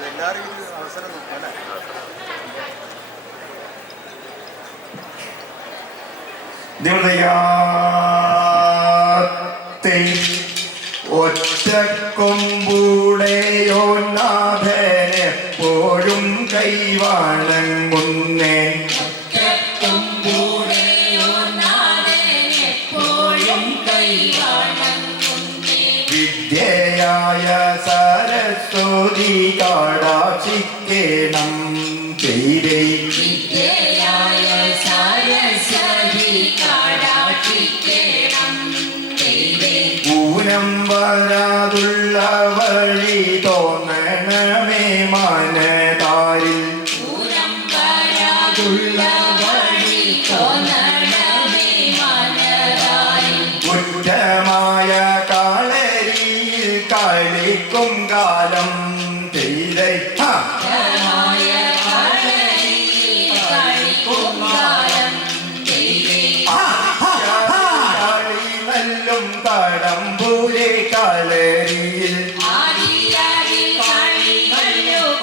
എല്ലാവരും അവസരം അല്ലേ? ഒറ്റക്കൊമ്പൂടെയോ നാഥനെപ്പോഴും കൈവാണങ്ങുന്നേ വിദ്യയായ സരസ്വതി കാടാക്ഷിക്കേണം ചെയ്തേ ഊനം വരാതുള്ള വഴി തോന്നണമേ മനതാരിൽ കുറ്റമായ കളരിയിൽ കളിക്കും കാലം ചെയ്തേ